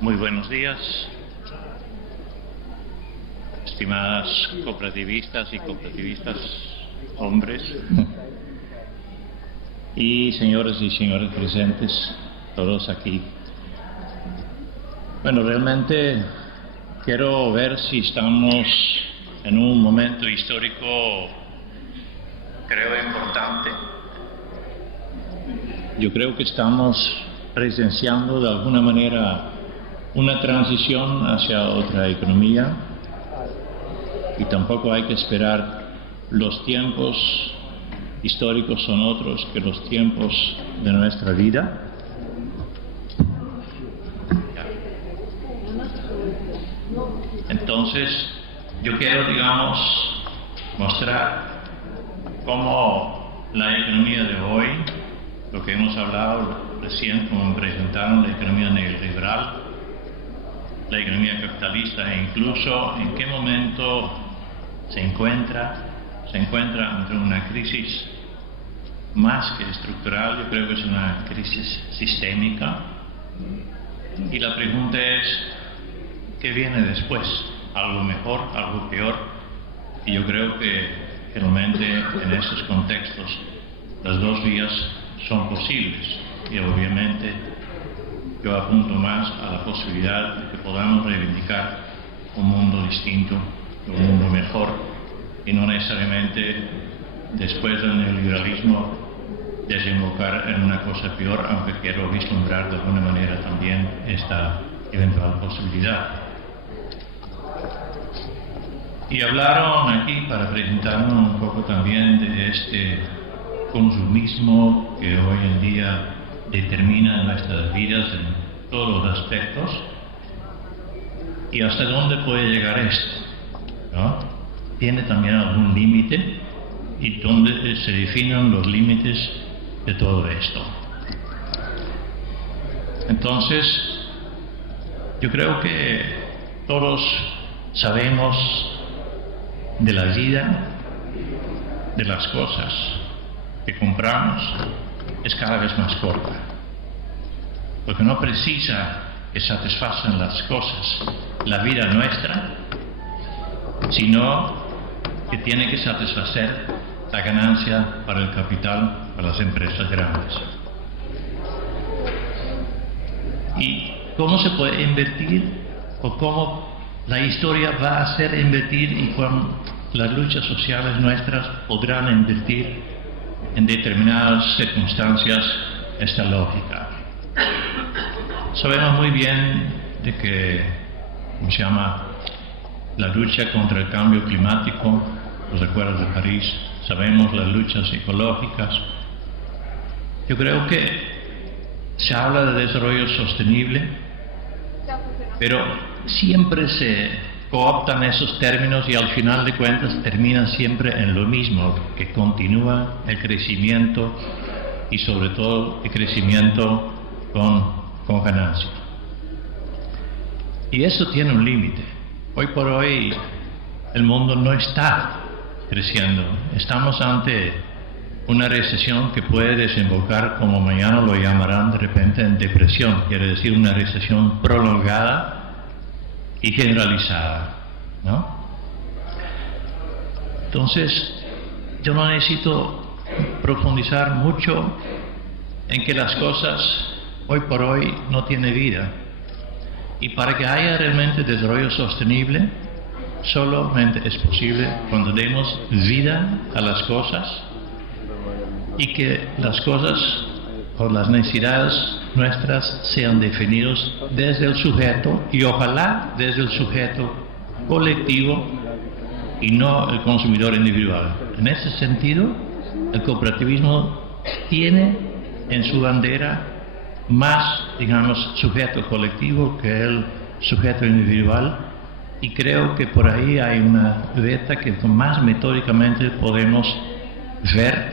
Muy buenos días, estimadas cooperativistas y cooperativistas, hombres, y señores presentes, todos aquí. Bueno, realmente quiero ver si estamos en un momento histórico, creo, importante. Yo creo que estamos presenciando de alguna manera una transición hacia otra economía, y tampoco hay que esperar. Los tiempos históricos son otros que los tiempos de nuestra vida. Entonces, yo quiero, mostrar cómo la economía de hoy, lo que hemos hablado recién, como presentaron la economía neoliberal, la economía capitalista, e incluso en qué momento se encuentra ante una crisis más que estructural. Yo creo que es una crisis sistémica, y la pregunta es, ¿qué viene después? ¿Algo mejor? ¿Algo peor? Y yo creo que realmente en estos contextos las dos vías son posibles, y obviamente yo apunto más a la posibilidad de que podamos reivindicar un mundo distinto, un mundo mejor, y no necesariamente después del neoliberalismo desembocar en una cosa peor, aunque quiero vislumbrar de alguna manera también esta eventual posibilidad. Y hablaron aquí, para presentarnos un poco también, de este consumismo que hoy en día determina nuestras vidas en todos los aspectos, y hasta dónde puede llegar esto, ¿no? Tiene también algún límite, y dónde se definen los límites de todo esto. Entonces, yo creo que todos sabemos de la vida, de las cosas que compramos, es cada vez más corta, porque no precisa que satisfacen las cosas la vida nuestra, sino que tiene que satisfacer la ganancia para el capital, para las empresas grandes. ¿Y cómo se puede invertir, o cómo la historia va a hacer invertir, y con las luchas sociales nuestras podrán invertir en determinadas circunstancias esta lógica? Sabemos muy bien de que, la lucha contra el cambio climático, los acuerdos de París, sabemos las luchas ecológicas. Yo creo que se habla de desarrollo sostenible, pero siempre se cooptan esos términos, y al final de cuentas termina siempre en lo mismo, que continúa el crecimiento, y sobre todo el crecimiento con ganancia. Y eso tiene un límite. Hoy por hoy el mundo no está creciendo. Estamos ante una recesión que puede desembocar, como mañana lo llamarán de repente, en depresión. Quiere decir una recesión prolongada y generalizada, ¿no? Entonces, yo no necesito profundizar mucho en que las cosas hoy por hoy no tienen vida, y para que haya realmente desarrollo sostenible solamente es posible cuando demos vida a las cosas, y que las cosas o las necesidades nuestras sean definidos desde el sujeto, y ojalá desde el sujeto colectivo y no el consumidor individual. En ese sentido, el cooperativismo tiene en su bandera más, sujeto colectivo que el sujeto individual, y creo que por ahí hay una beta que más metódicamente podemos ver.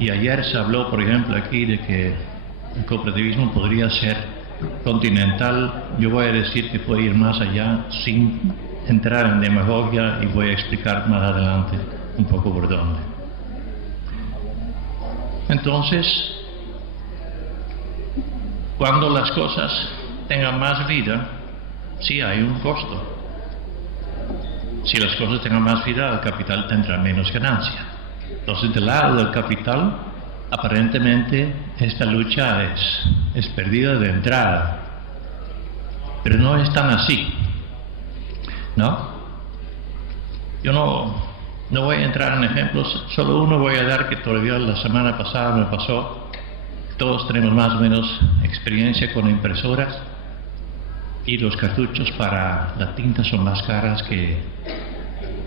Y ayer se habló, por ejemplo, aquí de que el cooperativismo podría ser continental. Yo voy a decir que puede ir más allá, sin entrar en demagogia, y voy a explicar más adelante un poco por dónde. Entonces, Cuando las cosas tengan más vida, sí hay un costo. Si las cosas tengan más vida, el capital tendrá menos ganancia. Entonces, del lado del capital, aparentemente esta lucha es perdida de entrada. Pero no es tan así, ¿no? Yo no voy a entrar en ejemplos, solo uno voy a dar que todavía la semana pasada me pasó. Todos tenemos más o menos experiencia con impresoras y los cartuchos para la tinta son más caras que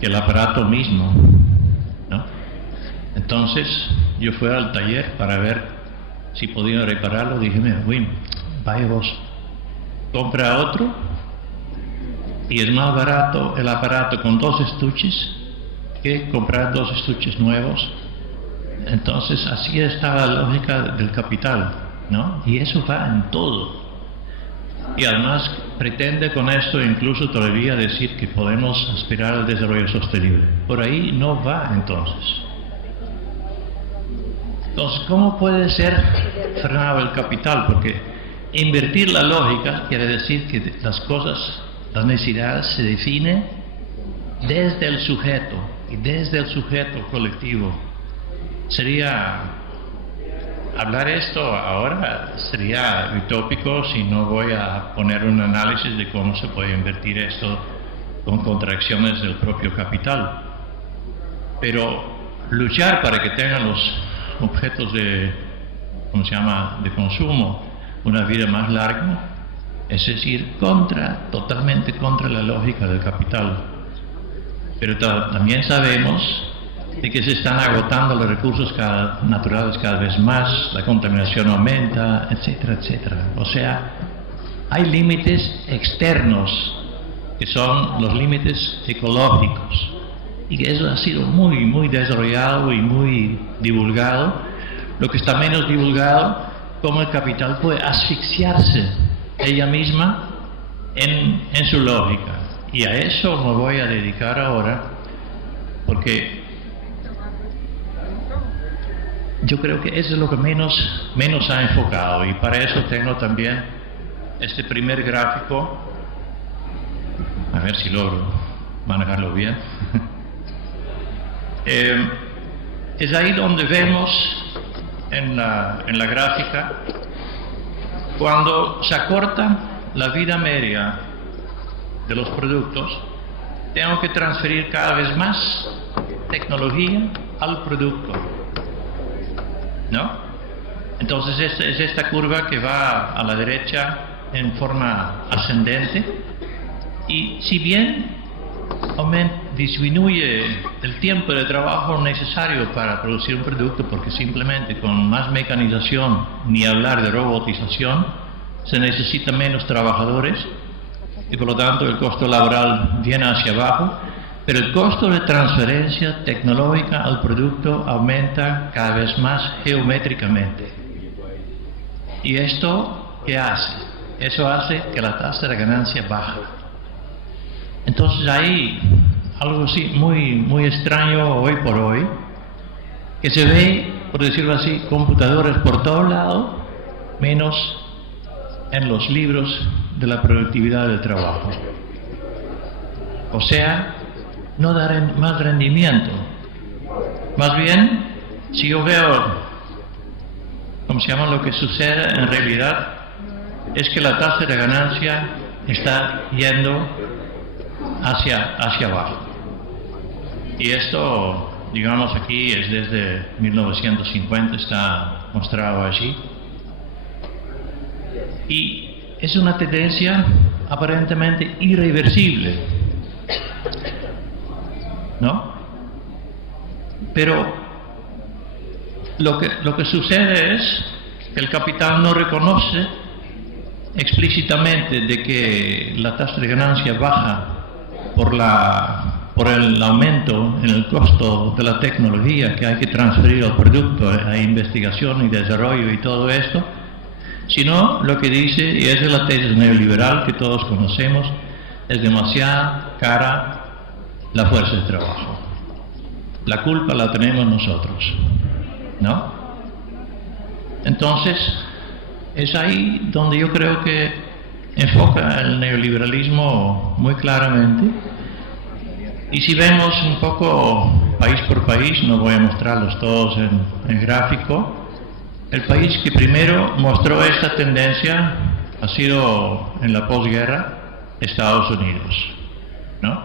el aparato mismo, ¿no? Entonces yo fui al taller para ver si podía repararlo. Dije, mira, Wim, vaya vos, compra otro y es más barato el aparato con 2 estuches que comprar 2 estuches nuevos. Entonces así está la lógica del capital, ¿no? Y eso va en todo. Y además pretende con esto incluso todavía decir que podemos aspirar al desarrollo sostenible. Por ahí no va entonces. Entonces, ¿cómo puede ser frenado el capital? Porque invertir la lógica quiere decir que las cosas, las necesidades se definen desde el sujeto y desde el sujeto colectivo. Sería hablar esto ahora sería utópico si no voy a poner un análisis de cómo se puede invertir esto con contracciones del propio capital. Pero luchar para que tengan los objetos de, ¿cómo se llama?, de consumo una vida más larga, es decir, totalmente contra la lógica del capital. Pero también sabemos de que se están agotando los recursos naturales cada vez más, la contaminación aumenta, etcétera, etcétera. O sea, hay límites externos que son los límites ecológicos, y que eso ha sido muy, muy desarrollado y muy divulgado. Lo que está menos divulgado, cómo el capital puede asfixiarse ella misma en su lógica. Y a eso me voy a dedicar ahora, porque yo creo que eso es lo que menos ha enfocado, y para eso tengo también este primer gráfico, a ver si logro manejarlo bien. Es ahí donde vemos en la gráfica cuando se acorta la vida media de los productos, tengo que transferir cada vez más tecnología al producto, ¿no? Entonces es esta curva que va a la derecha en forma ascendente, y si bien disminuye el tiempo de trabajo necesario para producir un producto, porque simplemente con más mecanización, ni hablar de robotización, se necesitan menos trabajadores y por lo tanto el costo laboral viene hacia abajo, pero el costo de transferencia tecnológica al producto aumenta cada vez más geométricamente. ¿Y esto qué hace? Eso hace que la tasa de ganancia baje. Entonces hay algo así muy extraño hoy por hoy, que se ve, por decirlo así, computadores por todo lado, menos en los libros de la productividad del trabajo. O sea, no dar más rendimiento. Más bien, si yo veo, ¿cómo se llama?, lo que sucede en realidad, es que la tasa de ganancia está yendo hacia abajo. Y esto, digamos, aquí es desde 1950, está mostrado allí. Y es una tendencia aparentemente irreversible, ¿no? Pero lo que sucede es que el capital no reconoce explícitamente de que la tasa de ganancia baja por el aumento en el costo de la tecnología que hay que transferir al producto, a investigación y desarrollo y todo esto, sino lo que dice, y esa es la tesis neoliberal que todos conocemos, es demasiado cara la fuerza de trabajo. La culpa la tenemos nosotros, ¿no? Entonces, es ahí donde yo creo que enfoca el neoliberalismo muy claramente. Y si vemos un poco país por país, no voy a mostrarlos todos en gráfico, el país que primero mostró esta tendencia ha sido en la posguerra Estados Unidos, ¿no?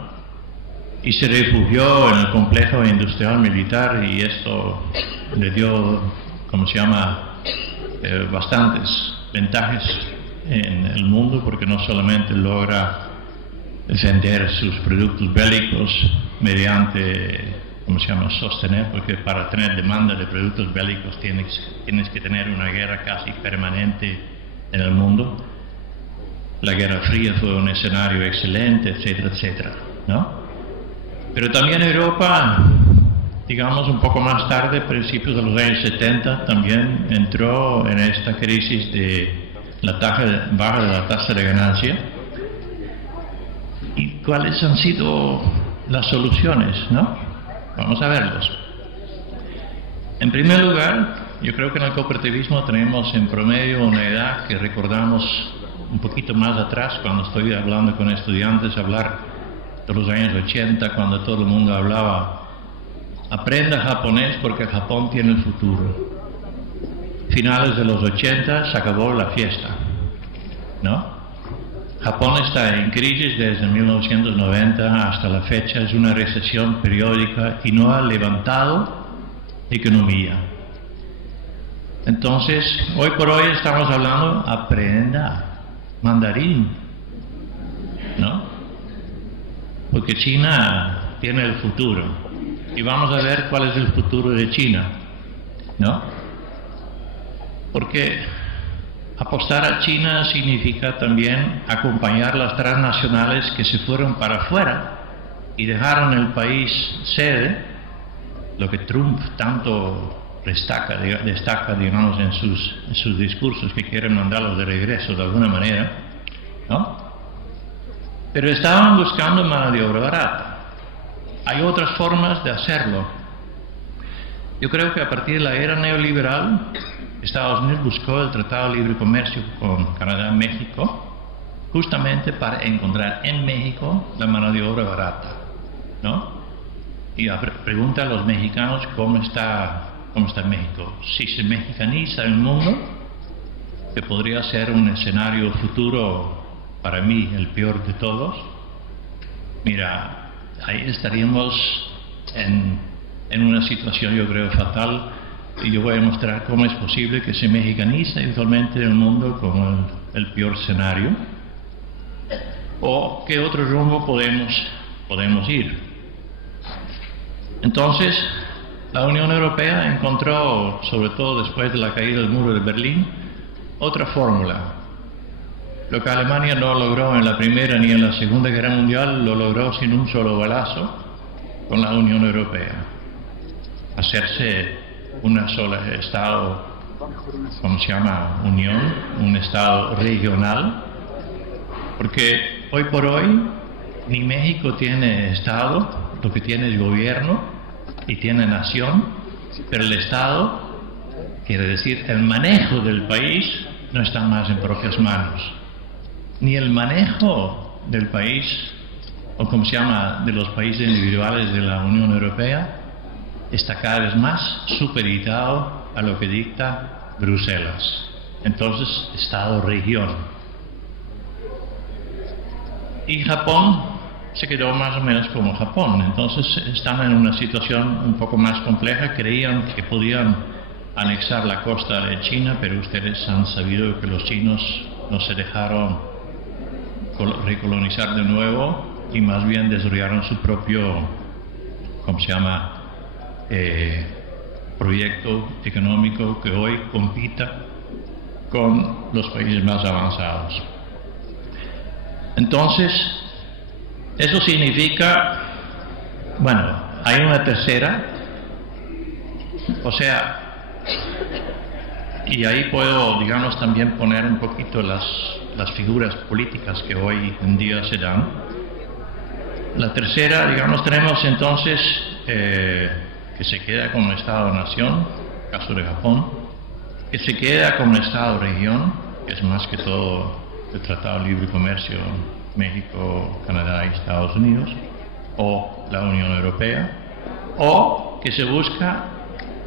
Y se refugió en el complejo industrial militar y esto le dio, ¿cómo se llama?, bastantes ventajas en el mundo, porque no solamente logra vender sus productos bélicos mediante, ¿cómo se llama?, sostener, porque para tener demanda de productos bélicos tienes que tener una guerra casi permanente en el mundo. La Guerra Fría fue un escenario excelente, etcétera, etcétera, ¿no? Pero también Europa, digamos un poco más tarde, principios de los años 70, también entró en esta crisis de la baja de la tasa de ganancia. ¿Y cuáles han sido las soluciones, no? Vamos a verlos. En primer lugar, yo creo que en el cooperativismo tenemos en promedio una edad que recordamos un poquito más atrás, cuando estoy hablando con estudiantes, hablar de los años 80, cuando todo el mundo hablaba, aprenda japonés porque Japón tiene el futuro. Finales de los 80 se acabó la fiesta, ¿no? Japón está en crisis desde 1990 hasta la fecha, es una recesión periódica y no ha levantado economía. Entonces, hoy por hoy estamos hablando, aprenda mandarín, ¿no? Porque China tiene el futuro. Y vamos a ver cuál es el futuro de China, ¿no? Porque apostar a China significa también acompañar las transnacionales que se fueron para afuera y dejaron el país sede, lo que Trump tanto destaca, digamos, en sus discursos, que quieren mandarlos de regreso de alguna manera, ¿no? Pero estaban buscando mano de obra barata. Hay otras formas de hacerlo. Yo creo que a partir de la era neoliberal, Estados Unidos buscó el Tratado de Libre Comercio con Canadá y México, justamente para encontrar en México la mano de obra barata, ¿no? Y pregunta a los mexicanos cómo está México. Si se mexicaniza el mundo, que podría ser un escenario futuro, para mí el peor de todos, mira, ahí estaríamos en una situación, yo creo, fatal, y yo voy a mostrar cómo es posible que se mexicanice eventualmente el mundo como el peor escenario, o qué otro rumbo podemos ir. Entonces, la Unión Europea encontró, sobre todo después de la caída del muro de Berlín, otra fórmula. Lo que Alemania no logró en la Primera ni en la Segunda Guerra Mundial, lo logró sin un solo balazo con la Unión Europea. Hacerse una sola Estado, ¿cómo se llama? Unión, un Estado regional. Porque hoy por hoy ni México tiene Estado, lo que tiene es gobierno y tiene nación, pero el Estado, quiere decir el manejo del país, no está más en propias manos. Ni el manejo del país, o como se llama, de los países individuales de la Unión Europea, está cada vez más supeditado a lo que dicta Bruselas. Entonces, Estado-región. Y Japón se quedó más o menos como Japón. Entonces, están en una situación un poco más compleja. Creían que podían anexar la costa de China, pero ustedes han sabido que los chinos no se dejaron recolonizar de nuevo y más bien desarrollaron su propio, ¿cómo se llama?, proyecto económico que hoy compita con los países más avanzados. Entonces, eso significa, bueno, hay una tercera, o sea, y ahí puedo, digamos, también poner un poquito las figuras políticas que hoy en día se dan. La tercera, digamos, tenemos entonces que se queda como Estado-nación, caso de Japón, que se queda como Estado-región, que es más que todo el Tratado de Libre Comercio México, Canadá y Estados Unidos, o la Unión Europea, o que se busca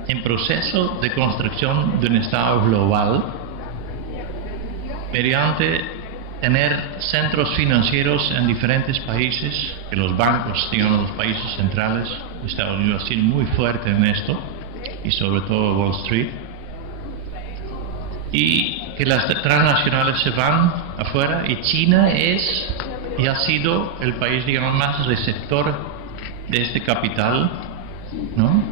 en proceso de construcción de un Estado global mediante tener centros financieros en diferentes países, que los bancos, digamos los países centrales de Estados Unidos, han sido muy fuertes en esto, y sobre todo Wall Street, y que las transnacionales se van afuera, y China es y ha sido el país, digamos, más receptor de este capital, ¿no?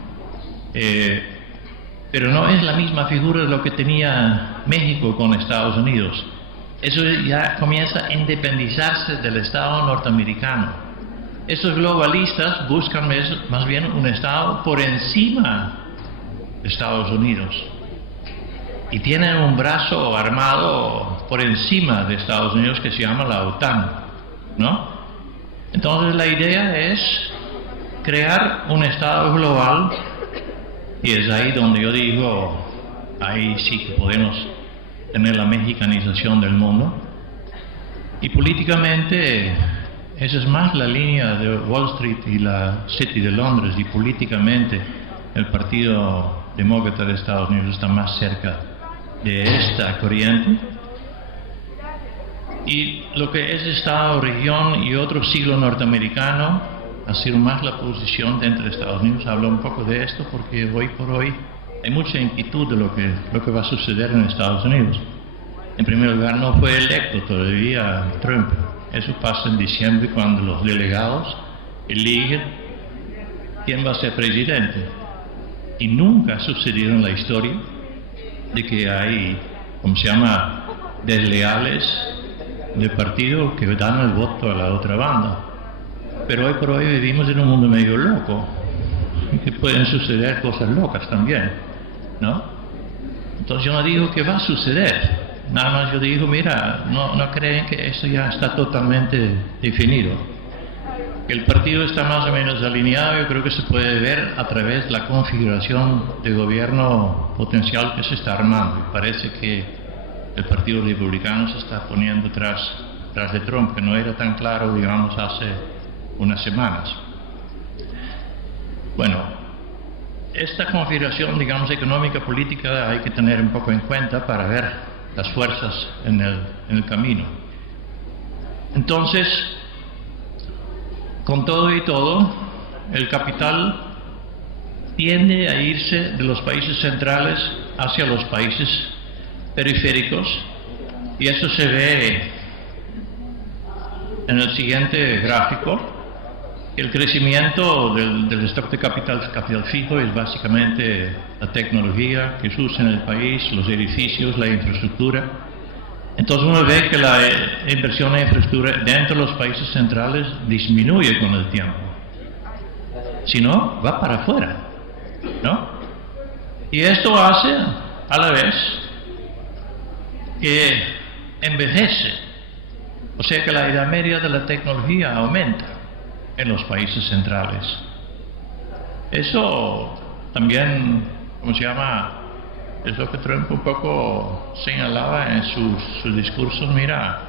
Pero no es la misma figura de lo que tenía México con Estados Unidos. Eso ya comienza a independizarse del Estado norteamericano. Estos globalistas buscan más bien un Estado por encima de Estados Unidos. Y tienen un brazo armado por encima de Estados Unidos que se llama la OTAN, ¿no? Entonces la idea es crear un Estado global, y es ahí donde yo digo, ahí sí que podemos tener la mexicanización del mundo. Y políticamente esa es más la línea de Wall Street y la City de Londres, y políticamente el Partido Demócrata de Estados Unidos está más cerca de esta corriente. Y lo que es Estado-región y otro siglo norteamericano ha sido más la posición dentro de Estados Unidos. Hablo un poco de esto porque hoy por hoy hay mucha inquietud de lo que va a suceder en Estados Unidos. En primer lugar, no fue electo todavía Trump. Eso pasa en diciembre, cuando los delegados eligen quién va a ser presidente. Y nunca ha sucedido en la historia de que hay, ¿cómo se llama?, desleales de partido que dan el voto a la otra banda. Pero hoy por hoy vivimos en un mundo medio loco, que pueden suceder cosas locas también, ¿no? Entonces yo no digo que va a suceder, nada más yo digo, mira, no creen que esto ya está totalmente definido. El partido está más o menos alineado. Yo creo que se puede ver a través de la configuración de gobierno potencial que se está armando. Parece que el Partido Republicano se está poniendo tras de Trump, que no era tan claro, digamos, hace unas semanas. Bueno, esta configuración, digamos, económica, política, hay que tener un poco en cuenta para ver las fuerzas en el camino. Entonces, con todo y todo, el capital tiende a irse de los países centrales hacia los países periféricos, y eso se ve en el siguiente gráfico. El crecimiento del stock de capital fijo es básicamente la tecnología que se usa en el país, los edificios, la infraestructura. Entonces uno ve que la inversión en infraestructura dentro de los países centrales disminuye con el tiempo. Si no, va para afuera, ¿no? Y esto hace a la vez que envejece, o sea que la edad media de la tecnología aumenta en los países centrales. Eso también, ¿cómo se llama?, es lo que Trump un poco señalaba en sus discursos. Mira,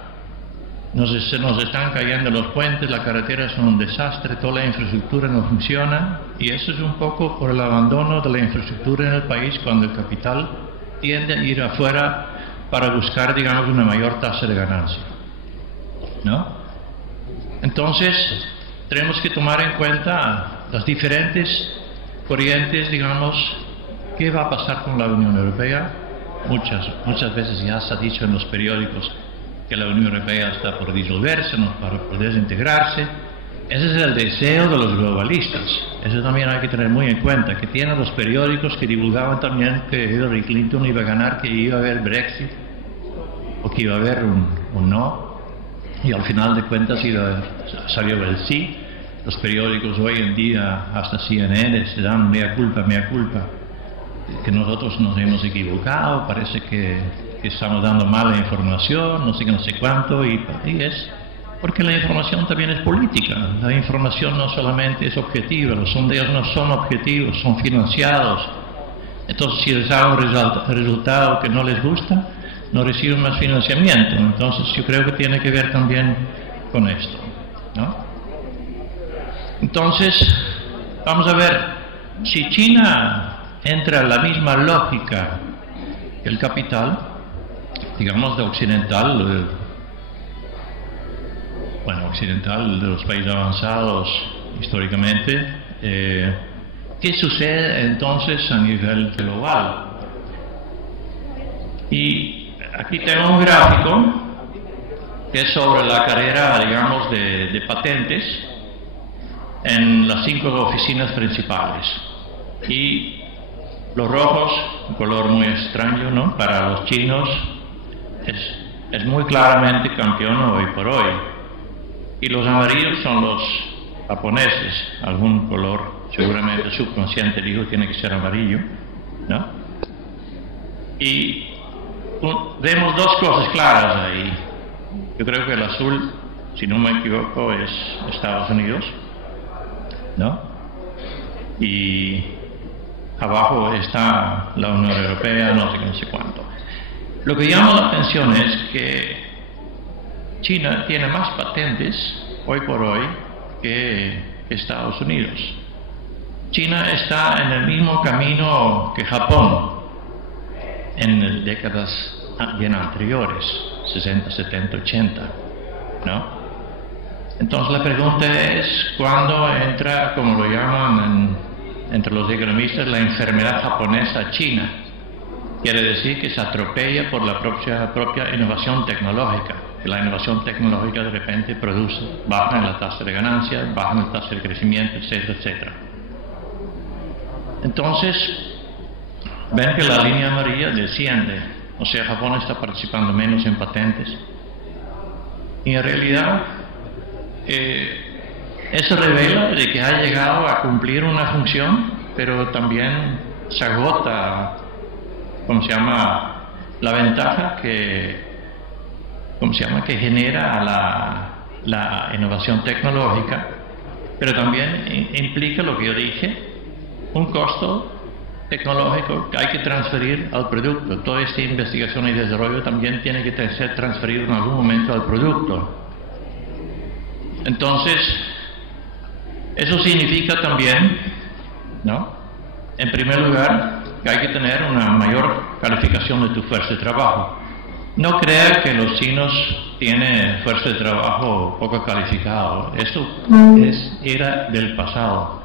se nos están cayendo los puentes, las carreteras son un desastre, toda la infraestructura no funciona, y eso es un poco por el abandono de la infraestructura en el país, cuando el capital tiende a ir afuera para buscar, digamos, una mayor tasa de ganancia, ¿no? Entonces, tenemos que tomar en cuenta las diferentes corrientes, digamos. ¿Qué va a pasar con la Unión Europea? Muchas veces ya se ha dicho en los periódicos que la Unión Europea está por disolverse, no por desintegrarse. Ese es el deseo de los globalistas. Eso también hay que tener muy en cuenta, que tienen los periódicos que divulgaban también que Hillary Clinton iba a ganar, que iba a haber Brexit, o que iba a haber un no, y al final de cuentas salió el sí. Los periódicos hoy en día, hasta CNN, se dan mea culpa, que nosotros nos hemos equivocado, parece que estamos dando mala información, no sé cuánto, y es porque la información también es política. La información no solamente es objetiva, los sondeos no son objetivos, son financiados, Entonces, si les da un resultado que no les gusta, no reciben más financiamiento. Entonces, yo creo que tiene que ver también con esto, ¿no? Entonces, vamos a ver, si China entra en la misma lógica que el capital, digamos de occidental, occidental de los países avanzados históricamente, ¿qué sucede entonces a nivel global? Y aquí tengo un gráfico que es sobre la carrera, digamos, de patentes en las 5 oficinas principales. Y los rojos, un color muy extraño, ¿no?, para los chinos, es muy claramente campeón hoy por hoy. Y los amarillos son los japoneses, algún color seguramente subconsciente dijo tiene que ser amarillo, ¿no? Y vemos dos cosas claras ahí. Yo creo que el azul, si no me equivoco, es Estados Unidos, ¿no? Y abajo está la Unión Europea, no sé qué, no sé cuánto. Lo que llama la atención es que China tiene más patentes hoy por hoy que Estados Unidos. China está en el mismo camino que Japón en décadas bien anteriores, 60, 70, 80, ¿no? Entonces la pregunta es, ¿cuándo entra, como lo llaman entre los economistas, la enfermedad japonesa china? Quiere decir que se atropella por la propia innovación tecnológica. Que la innovación tecnológica de repente baja en la tasa de ganancias, baja en la tasa de crecimiento, etcétera, etcétera. Entonces, ven que la línea amarilla desciende, o sea, Japón está participando menos en patentes. Y en realidad, eso revela de que ha llegado a cumplir una función, pero también se agota, la ventaja que genera la innovación tecnológica, pero también implica lo que yo dije, un costo tecnológico que hay que transferir al producto. Toda esta investigación y desarrollo también tiene que ser transferido en algún momento al producto. Entonces, eso significa también, ¿no?, en primer lugar, que hay que tener una mayor calificación de tu fuerza de trabajo. No creer que los chinos tienen fuerza de trabajo poco calificado. Eso era del pasado.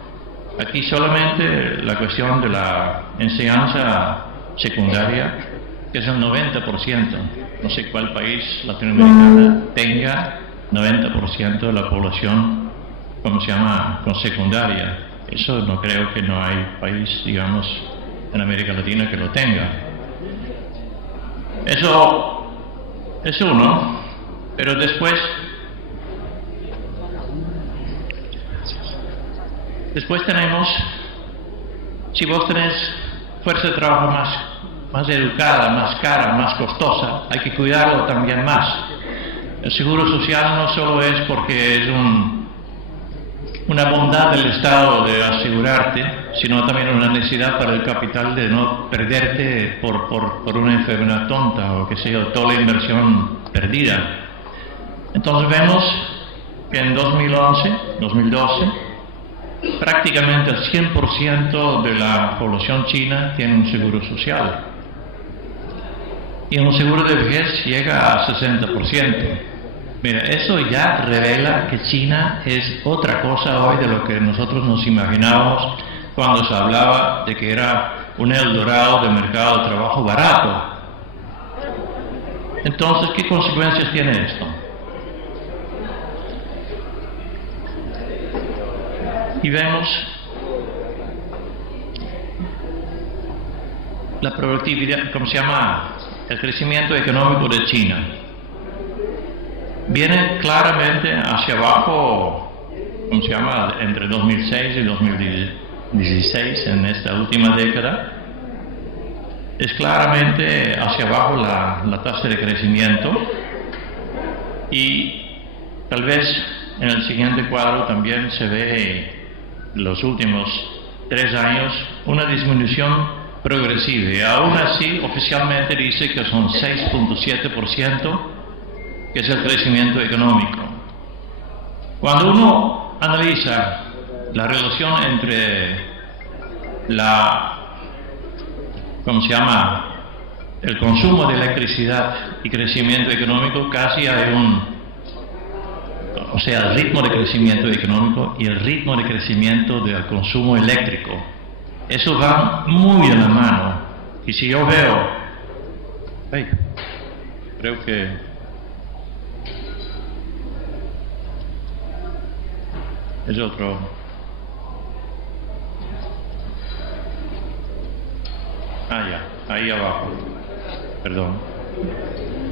Aquí solamente la cuestión de la enseñanza secundaria, que es el 90%. No sé cuál país latinoamericano tenga 90% de la población, con secundaria. Eso no creo que no hay país, digamos, en América Latina que lo tenga. Eso es uno, pero después tenemos, si vos tenés fuerza de trabajo más educada, más cara, más costosa, hay que cuidarlo también más. El seguro social no solo es porque es una bondad del Estado de asegurarte, sino también una necesidad para el capital de no perderte por una enfermedad tonta o que sea toda la inversión perdida. Entonces vemos que en 2011, 2012, prácticamente el 100% de la población china tiene un seguro social. Y un seguro de vejez llega a 60%. Mira, eso ya revela que China es otra cosa hoy de lo que nosotros nos imaginábamos cuando se hablaba de que era un Eldorado de mercado de trabajo barato. Entonces, ¿qué consecuencias tiene esto? Y vemos la productividad, el crecimiento económico de China. Viene claramente hacia abajo, entre 2006 y 2016, en esta última década. Es claramente hacia abajo la tasa de crecimiento, y tal vez en el siguiente cuadro también se ve los últimos 3 años una disminución progresiva. Y aún así, oficialmente dice que son 6.7%, que es el crecimiento económico. Cuando uno analiza la relación entre el consumo de electricidad y crecimiento económico, casi hay el ritmo de crecimiento económico y el ritmo de crecimiento del consumo eléctrico. Eso va muy de la mano. Y si yo veo, creo que es otro. Ya, ahí abajo. Perdón.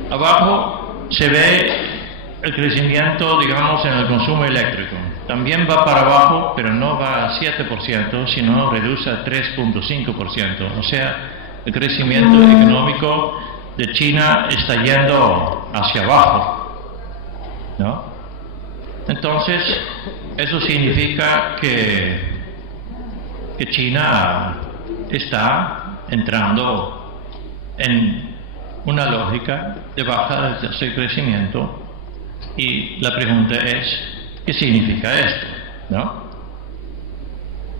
Abajo se ve el crecimiento, digamos, en el consumo eléctrico. También va para abajo, pero no va a 7%, sino reduce a 3.5%. O sea, el crecimiento económico de China está yendo hacia abajo, ¿no? Entonces, eso significa que China está entrando en una lógica de baja de crecimiento, y la pregunta es, ¿qué significa esto? ¿No?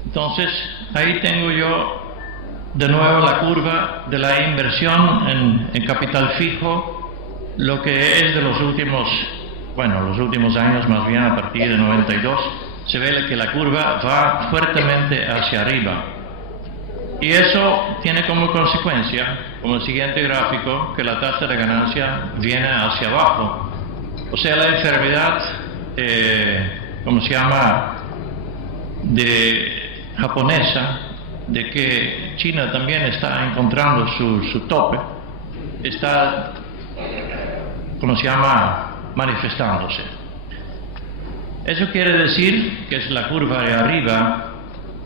Entonces, ahí tengo yo de nuevo la curva de la inversión en capital fijo, lo que es de los últimos años, más bien a partir de 92, se ve que la curva va fuertemente hacia arriba. Y eso tiene como consecuencia, como el siguiente gráfico, que la tasa de ganancia viene hacia abajo. O sea, la enfermedad, japonesa, de que China también está encontrando su tope, está, manifestándose. Eso quiere decir que es la curva de arriba,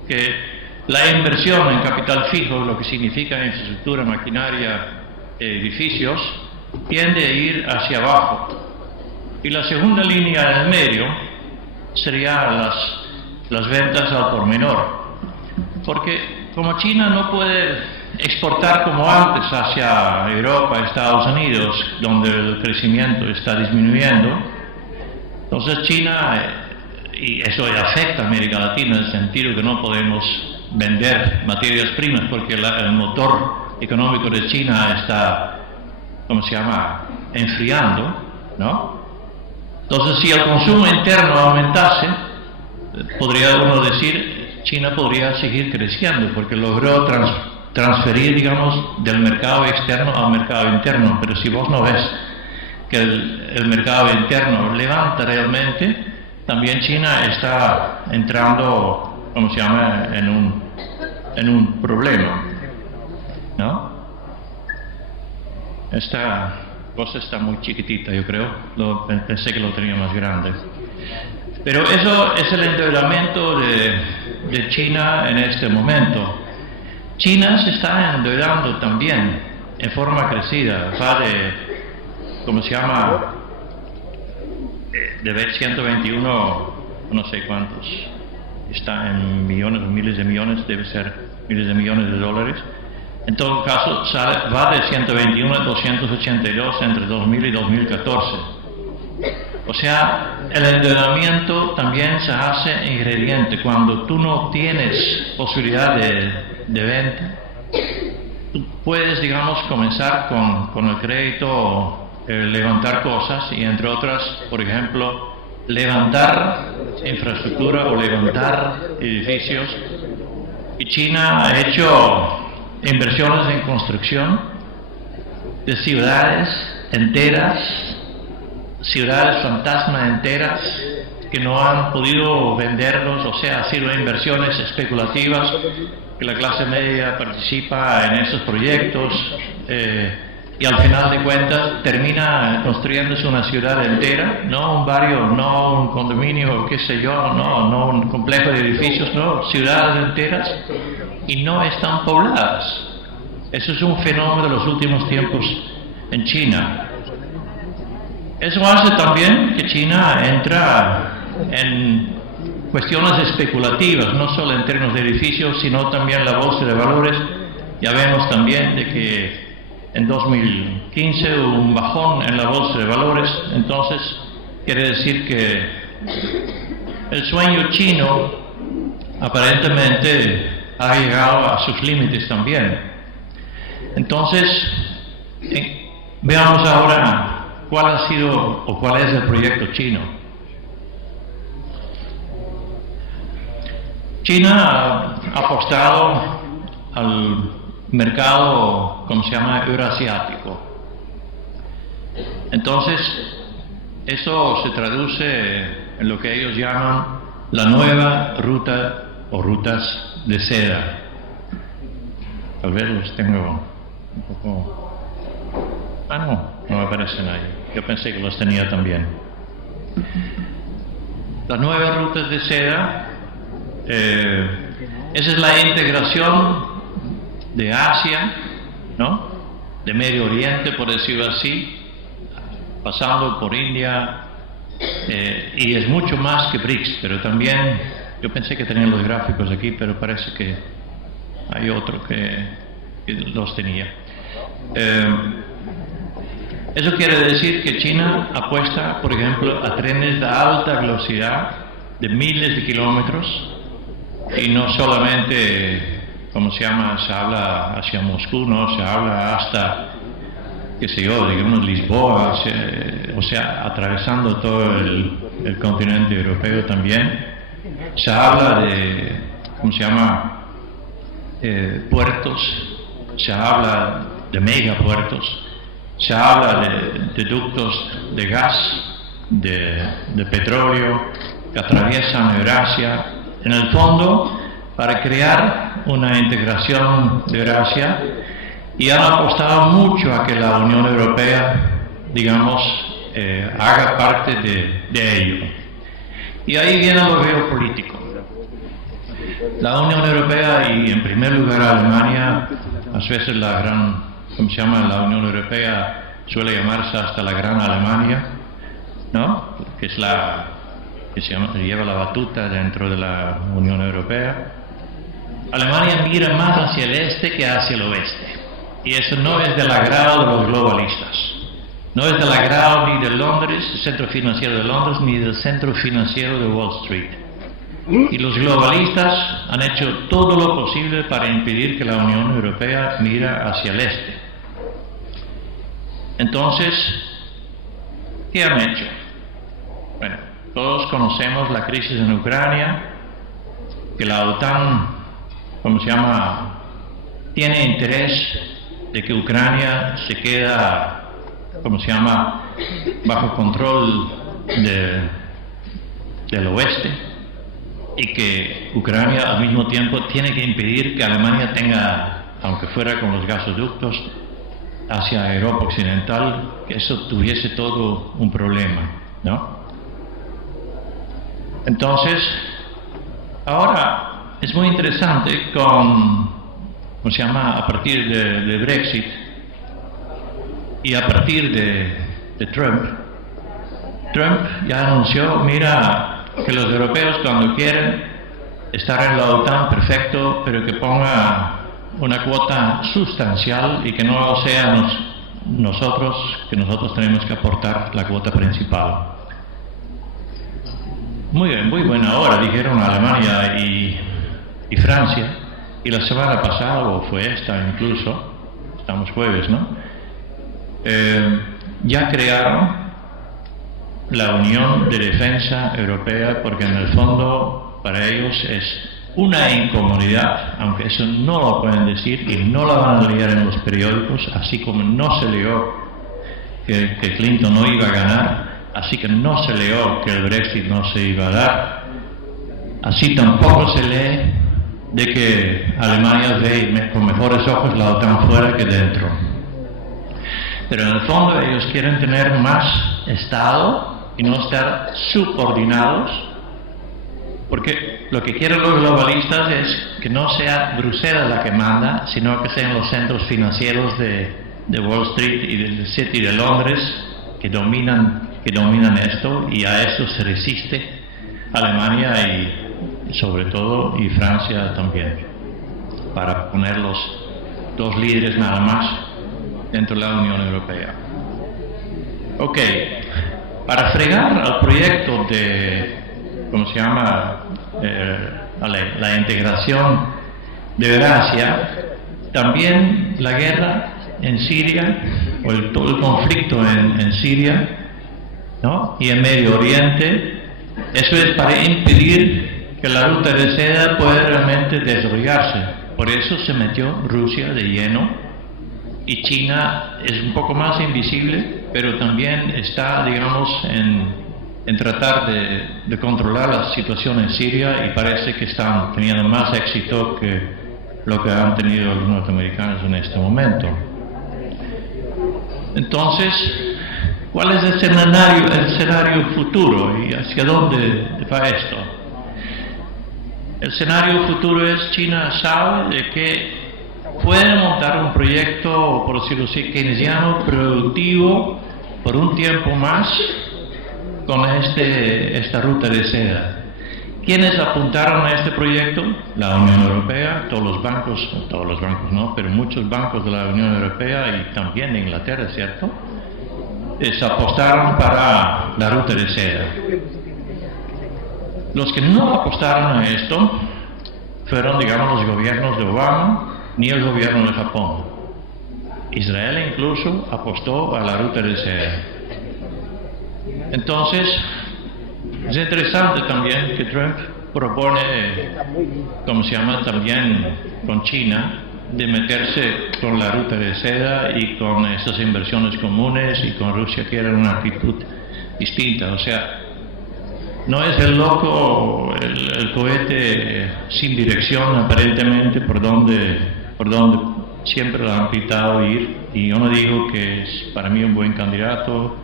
que la inversión en capital fijo, lo que significa infraestructura, maquinaria, edificios, tiende a ir hacia abajo. Y la segunda línea en el medio serían las ventas al por menor. Porque como China no puede exportar como antes hacia Europa, Estados Unidos, donde el crecimiento está disminuyendo, entonces China, y eso afecta a América Latina en el sentido que no podemos vender materias primas porque el motor económico de China está, enfriando, ¿no? Entonces, si el consumo interno aumentase, podría uno decir, China podría seguir creciendo porque logró transferir, del mercado externo al mercado interno. Pero si vos no ves que el mercado interno levanta realmente, también China está entrando, en un problema, ¿no? Esta cosa está muy chiquitita, yo creo. Pensé que lo tenía más grande. Pero eso es el endeudamiento de China en este momento. China se está endeudando también en forma crecida. Va de 121, no sé cuántos, está en millones o miles de millones, debe ser miles de millones de dólares. En todo caso, va de 121 a 282 entre 2000 y 2014. O sea, el endeudamiento también se hace ingrediente. Cuando tú no tienes posibilidad de venta, tú puedes, comenzar con el crédito, levantar cosas y, entre otras, por ejemplo, levantar infraestructura o levantar edificios. Y China ha hecho inversiones en construcción de ciudades enteras, ciudades fantasma enteras que no han podido venderlos, o sea, ha sido inversiones especulativas, que la clase media participa en esos proyectos y al final de cuentas termina construyéndose una ciudad entera, no un barrio, no un condominio, qué sé yo, no un complejo de edificios, no, ciudades enteras, y no están pobladas. Eso es un fenómeno de los últimos tiempos en China. Eso hace también que China entra en cuestiones especulativas, no solo en términos de edificios, sino también la bolsa de valores, Ya vemos también de que en 2015 hubo un bajón en la bolsa de valores, entonces quiere decir que el sueño chino aparentemente ha llegado a sus límites también. Entonces, veamos ahora cuál ha sido o cuál es el proyecto chino. China ha apostado al mercado, como se llama, eurasiático. Entonces, eso se traduce en lo que ellos llaman la nueva ruta o rutas de seda. Tal vez los tengo un poco... no me aparecen ahí. Yo pensé que los tenía también. Las nuevas rutas de seda, esa es la integración de Asia, ¿no? De Medio Oriente, por decirlo así, pasando por India, y es mucho más que BRICS, pero también, yo pensé que tenía los gráficos aquí, pero parece que hay otro que los tenía. Eso quiere decir que China apuesta, por ejemplo, a trenes de alta velocidad de miles de kilómetros, y no solamente, como se llama, se habla hacia Moscú, no, se habla hasta, qué sé yo, digamos Lisboa, o sea, atravesando todo el continente europeo también. Se habla de, ¿cómo se llama?, puertos, se habla de megapuertos, se habla de ductos de gas, de petróleo, que atraviesan Eurasia, en el fondo, para crear una integración de Eurasia, y han apostado mucho a que la Unión Europea, digamos, haga parte de ello. Y ahí viene lo geopolítico. La Unión Europea y, en primer lugar, Alemania, a veces la gran, ¿cómo se llama? La Unión Europea suele llamarse hasta la Gran Alemania, ¿no? Que es la que lleva la batuta dentro de la Unión Europea. Alemania mira más hacia el este que hacia el oeste. Y eso no es del agrado de los globalistas. No es del agrado ni de Londres, el centro financiero de Londres, ni del centro financiero de Wall Street. Y los globalistas han hecho todo lo posible para impedir que la Unión Europea mira hacia el este. Entonces, ¿qué han hecho? Bueno, todos conocemos la crisis en Ucrania, que la OTAN, ¿cómo se llama?, tiene interés de que Ucrania se queda, ¿cómo se llama?, bajo control del oeste, y que Ucrania al mismo tiempo tiene que impedir que Alemania tenga, aunque fuera con los gasoductos, hacia Europa Occidental, que eso tuviese todo un problema, ¿no? Entonces, ahora es muy interesante ¿cómo se llama?, a partir de Brexit y a partir de Trump ya anunció, mira, que los europeos cuando quieren estar en la OTAN, perfecto, pero que ponga una cuota sustancial y que no sea nosotros tenemos que aportar la cuota principal. Muy bien, muy buena hora, dijeron Alemania y Francia. Y la semana pasada, o fue esta incluso, estamos jueves, ¿no?, ya crearon la Unión de Defensa Europea, porque en el fondo para ellos es una incomodidad, aunque eso no lo pueden decir y no lo van a leer en los periódicos, así como no se leyó que Clinton no iba a ganar, así que no se leyó que el Brexit no se iba a dar, así tampoco se lee de que Alemania ve con mejores ojos la OTAN fuera que dentro. Pero en el fondo ellos quieren tener más Estado y no estar subordinados, porque lo que quieren los globalistas es que no sea Bruselas la que manda, sino que sean los centros financieros de Wall Street y del City de Londres que dominan esto, y a esto se resiste Alemania y sobre todo y Francia también, para ponerlos 2 líderes nada más dentro de la Unión Europea. Ok, para fregar al proyecto de, ¿cómo se llama?, la integración de Eurasia, también la guerra en Siria, o todo el conflicto en Siria, ¿no?, y en Medio Oriente, eso es para impedir que la ruta de seda pueda realmente desarrollarse. Por eso se metió Rusia de lleno, y China es un poco más invisible, pero también está, digamos, en tratar de controlar la situación en Siria, y parece que están teniendo más éxito que lo que han tenido los norteamericanos en este momento. Entonces, ¿cuál es el escenario futuro y hacia dónde va esto? El escenario futuro es: China sabe de que puede montar un proyecto, por decirlo así, keynesiano, productivo, por un tiempo más, con esta ruta de seda. ¿Quiénes apuntaron a este proyecto? La Unión Europea, todos los bancos no, pero muchos bancos de la Unión Europea y también de Inglaterra, ¿cierto?, se apostaron para la ruta de seda. Los que no apostaron a esto fueron, digamos, los gobiernos de Obama ni el gobierno de Japón. Israel incluso apostó a la ruta de seda. Entonces, es interesante también que Trump propone, como se llama, también con China, de meterse con la ruta de seda y con estas inversiones comunes, y con Rusia quiere una actitud distinta. O sea, no es el loco, el cohete sin dirección aparentemente por donde siempre lo han pintado ir, y yo no digo que es para mí un buen candidato,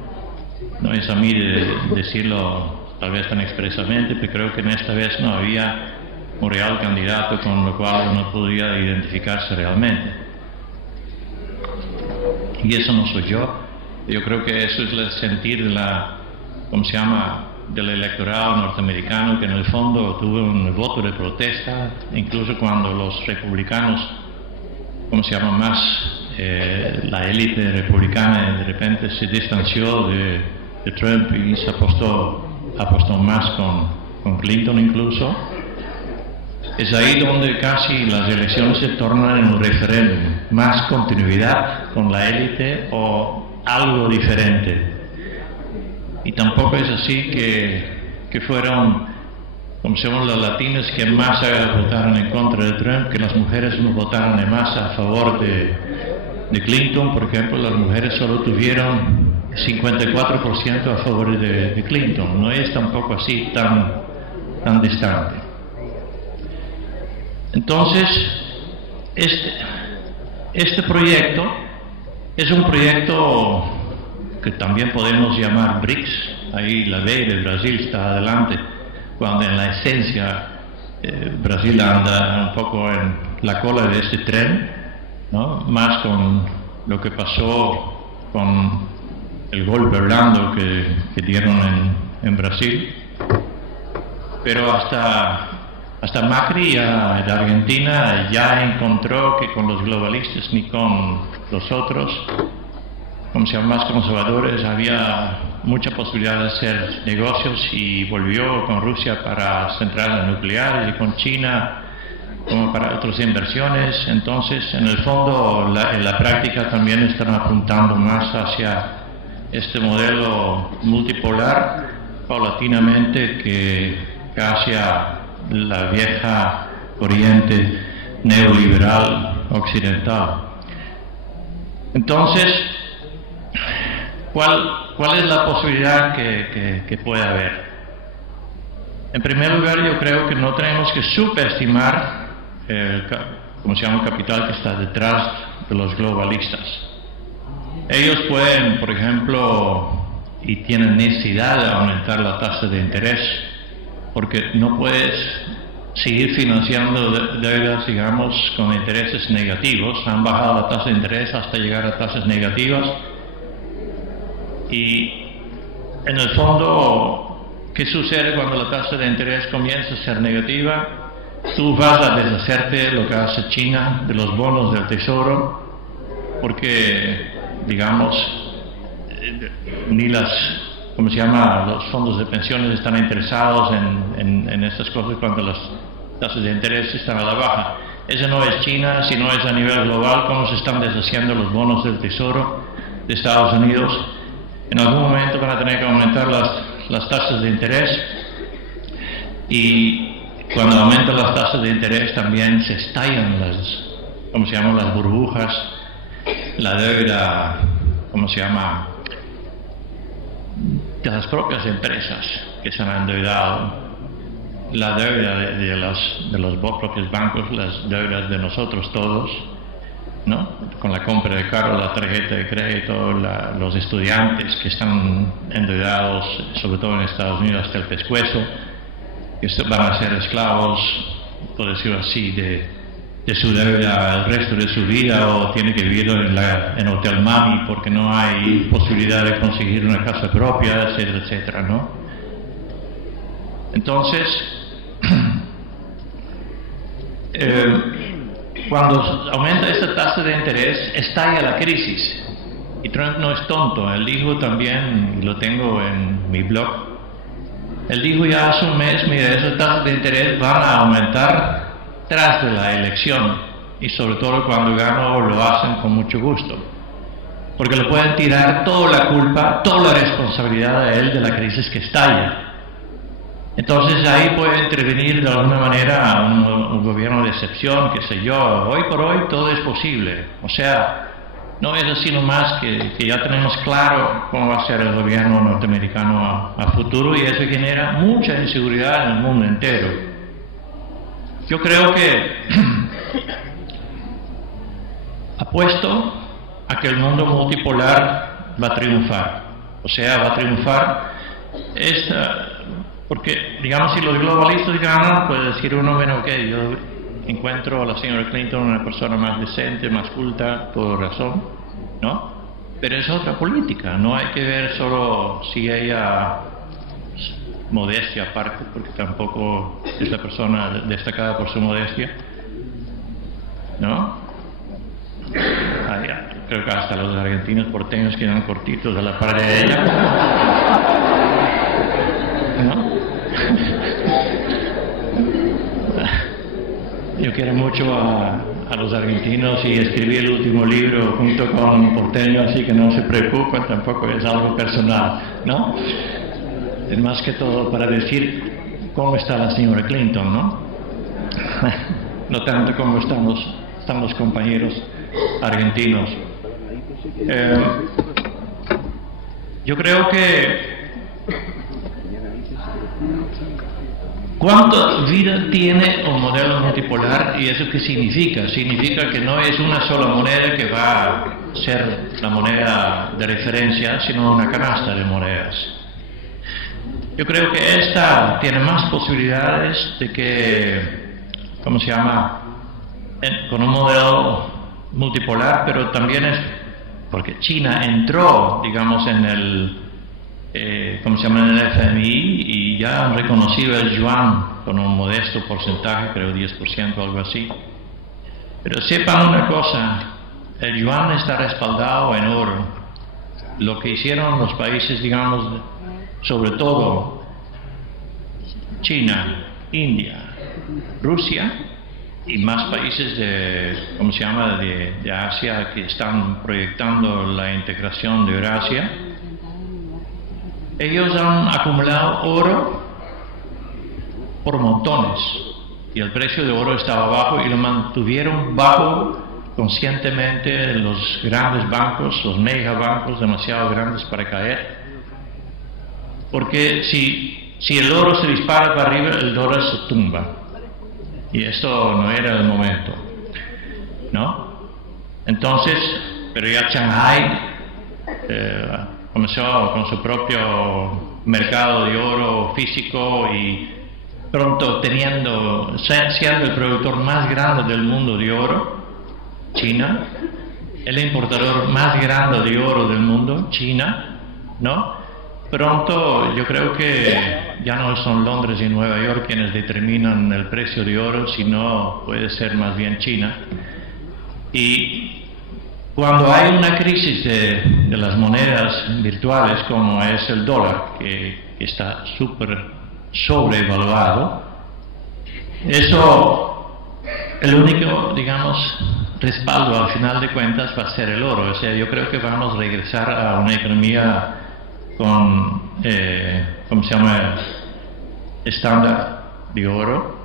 no es a mí de decirlo tal vez tan expresamente, pero creo que en esta vez no había un real candidato con lo cual uno podría identificarse realmente. Y eso no soy yo. Yo creo que eso es el sentir de ¿cómo se llama?, del electorado norteamericano, que en el fondo tuvo un voto de protesta, incluso cuando los republicanos, ¿cómo se llama?, más la élite republicana de repente se distanció de Trump y se apostó más con Clinton incluso. Es ahí donde casi las elecciones se tornan en un referéndum, más continuidad con la élite o algo diferente. Y tampoco es así que fueron, como se llaman, las latinas que más votaron en contra de Trump, que las mujeres no votaron de más a favor de Clinton. Por ejemplo, las mujeres solo tuvieron 54% a favor de Clinton. No es tampoco así tan distante. Entonces, este proyecto es un proyecto que también podemos llamar BRICS. Ahí la ley de Brasil está adelante, cuando en la esencia Brasil anda un poco en la cola de este tren, ¿no?, más con lo que pasó con el golpe blando que dieron en Brasil. Pero hasta Macri de Argentina ya encontró que con los globalistas ni con los otros, como se llaman, más conservadores, había mucha posibilidad de hacer negocios, y volvió con Rusia para centrales nucleares y con China como para otras inversiones. Entonces, en el fondo, en la práctica también están apuntando más hacia este modelo multipolar paulatinamente que hacia la vieja corriente neoliberal occidental. Entonces, ¿cuál es la posibilidad que puede haber? En primer lugar, yo creo que no tenemos que subestimar como se llama, el capital que está detrás de los globalistas. Ellos pueden, por ejemplo, y tienen necesidad de aumentar la tasa de interés, porque no puedes seguir financiando deudas, digamos, con intereses negativos. Han bajado la tasa de interés hasta llegar a tasas negativas, y en el fondo, ¿qué sucede cuando la tasa de interés comienza a ser negativa? tú vas a deshacerte de lo que hace China, de los bonos del tesoro, porque, digamos, ni los fondos de pensiones están interesados en estas cosas cuando las tasas de interés están a la baja. Eso no es China, sino es a nivel global cómo se están deshaciendo los bonos del tesoro de Estados Unidos. En algún momento van a tener que aumentar las tasas de interés, y cuando aumentan las tasas de interés también se estallan las burbujas, la deuda, de las propias empresas que se han endeudado, la deuda de los propios bancos, las deudas de nosotros todos, ¿no? Con la compra de carros, la tarjeta de crédito, los estudiantes que están endeudados, sobre todo en Estados Unidos, hasta el pescuezo, que van a ser esclavos, por decirlo así, de su deuda el resto de su vida, o tienen que vivir en Hotel Mami porque no hay posibilidad de conseguir una casa propia, etcétera, etcétera, ¿no? Entonces, cuando aumenta esta tasa de interés, estalla la crisis. Y Trump no es tonto, él dijo también, y lo tengo en mi blog, él dijo ya hace un mes, mira, esas tasas de interés van a aumentar tras de la elección, y sobre todo cuando gano lo hacen con mucho gusto, porque le pueden tirar toda la culpa, toda la responsabilidad a él de la crisis que estalla. Entonces ahí puede intervenir de alguna manera un gobierno de excepción, qué sé yo. Hoy por hoy todo es posible. O sea, no es así nomás que ya tenemos claro cómo va a ser el gobierno norteamericano a futuro, y eso genera mucha inseguridad en el mundo entero. Yo creo que apuesto a que el mundo multipolar va a triunfar. O sea, va a triunfar porque, digamos, si los globalistas ganan, puede decir uno, bueno, ok, yo encuentro a la señora Clinton una persona más decente, más culta, todo razón, ¿no? Pero es otra política, no hay que ver solo si ella, modestia aparte, porque tampoco es la persona destacada por su modestia, ¿no? Creo que hasta los argentinos porteños quedan cortitos a la par de ella, ¿no? Yo quiero mucho a los argentinos y escribí el último libro junto con un porteño, así que no se preocupen, tampoco es algo personal, ¿no? Es más que todo para decir cómo está la señora Clinton, ¿no? No tanto cómo están los compañeros argentinos. Yo creo que ¿cuánta vida tiene un modelo multipolar? ¿Y eso qué significa? Significa que no es una sola moneda que va a ser la moneda de referencia, sino una canasta de monedas. Yo creo que esta tiene más posibilidades de que, con un modelo multipolar, pero también es porque China entró, digamos, en el FMI, y ya han reconocido el yuan con un modesto porcentaje, creo 10% o algo así. Pero sepan una cosa, el yuan está respaldado en oro. Lo que hicieron los países, digamos, sobre todo China, India, Rusia y más países de Asia que están proyectando la integración de Eurasia, ellos han acumulado oro por montones, y el precio de oro estaba bajo y lo mantuvieron bajo conscientemente los grandes bancos, los megabancos demasiado grandes para caer, porque si el oro se dispara para arriba, el dólar se tumba, y esto no era el momento, ¿no? Entonces, pero ya Shanghai comenzó con su propio mercado de oro físico, y pronto siendo el productor más grande del mundo de oro, China, el importador más grande de oro del mundo, China, ¿no? pronto yo creo que ya no son Londres y Nueva York quienes determinan el precio de oro, sino puede ser más bien China. Y cuando hay una crisis de las monedas virtuales, como es el dólar, que está súper sobrevaluado, eso, el único, digamos, respaldo al final de cuentas va a ser el oro. O sea, yo creo que vamos a regresar a una economía con, ¿cómo se llama?, estándar de oro,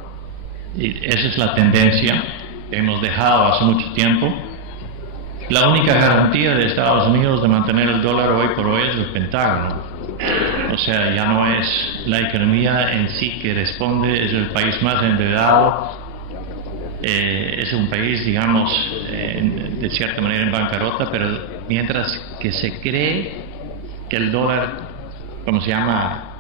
y esa es la tendencia que hemos dejado hace mucho tiempo. La única garantía de Estados Unidos de mantener el dólar hoy por hoy es el Pentágono. O sea, ya no es la economía en sí que responde, es el país más endeudado, es un país, digamos, de cierta manera en bancarrota, pero mientras que se cree que el dólar, ¿cómo se llama?,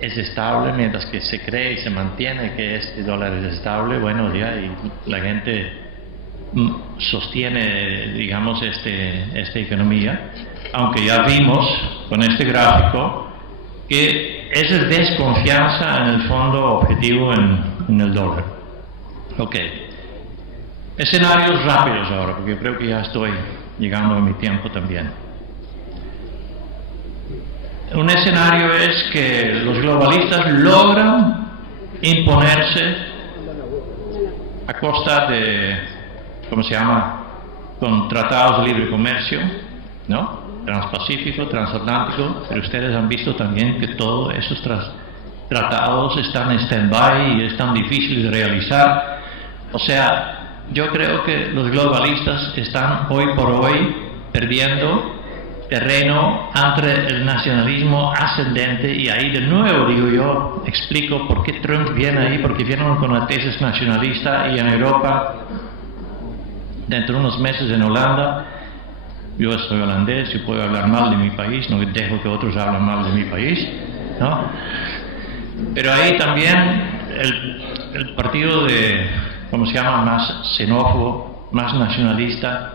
es estable, mientras que se cree y se mantiene que este dólar es estable, bueno, ya, y la gente sostiene, digamos, esta economía, aunque ya vimos con este gráfico que esa desconfianza en el fondo objetivo en el dólar. Ok, escenarios rápidos ahora, porque yo creo que ya estoy llegando a mi tiempo también. Un escenario es que los globalistas logran imponerse a costa de, ¿cómo se llama?, con tratados de libre comercio, ¿no?, transpacífico, transatlántico, pero ustedes han visto también que todos esos tratados están en stand-by y están difíciles de realizar. O sea, yo creo que los globalistas están hoy por hoy perdiendo terreno ante el nacionalismo ascendente, y ahí de nuevo digo yo, explico por qué Trump viene ahí, porque vienen con la tesis nacionalista, y en Europa, dentro de unos meses en Holanda, yo soy holandés, yo puedo hablar mal de mi país, no dejo que otros hablen mal de mi país, ¿no? Pero ahí también el partido de, ¿cómo se llama?, más xenófobo, más nacionalista,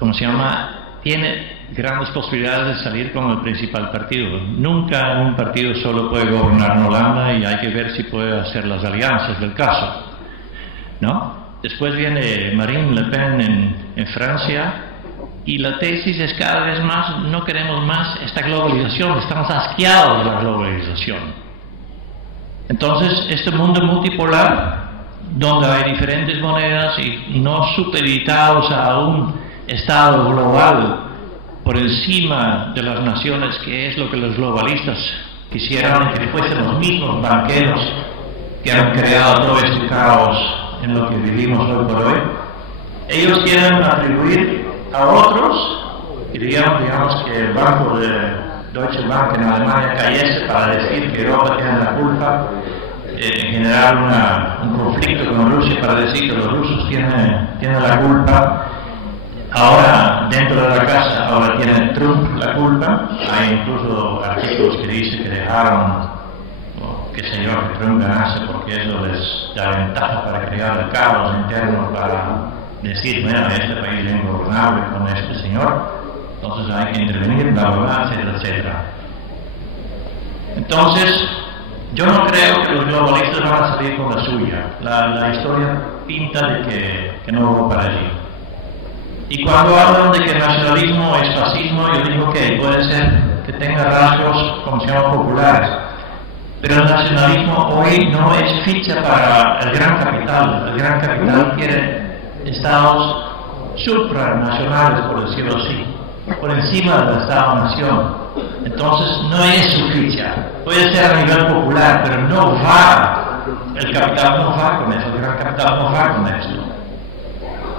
¿cómo se llama?, tiene grandes posibilidades de salir como el principal partido. Nunca un partido solo puede gobernar en Holanda, y hay que ver si puede hacer las alianzas del caso, ¿no? Después viene Marine Le Pen en Francia, y la tesis es cada vez más, no queremos más esta globalización, estamos asqueados de la globalización. Entonces, este mundo multipolar, donde hay diferentes monedas y no supeditados a un Estado global por encima de las naciones, que es lo que los globalistas quisieran, que fuesen los mismos banqueros que han creado todo este caos en lo que vivimos hoy por hoy. Ellos quieren atribuir a otros, y digamos que el banco de Deutsche Bank en Alemania cayese para decir que Europa tiene la culpa, generar un conflicto con Rusia para decir que los rusos tienen la culpa. Ahora, dentro de la casa, ahora tiene Trump la culpa. Hay incluso artículos que dicen que dejaron, que señor, que Trump ganase porque eso les da ventaja para crear el caos interno, para decir, bueno, este país es ingobernable con este señor, entonces hay que intervenir, bla, bla, bla, etcétera, etcétera. Entonces, yo no creo que los globalistas van a salir con la suya. La historia pinta de que no va para allí. Y cuando hablan de que el nacionalismo es fascismo, yo digo que puede ser que tenga rasgos, como se llaman, populares. Pero el nacionalismo hoy no es ficha para el gran capital. El gran capital quiere estados supranacionales, por decirlo así, por encima del Estado-nación. Entonces no es su ficha. Puede ser a nivel popular, pero no va, el capital no va con eso, el gran capital no va con eso.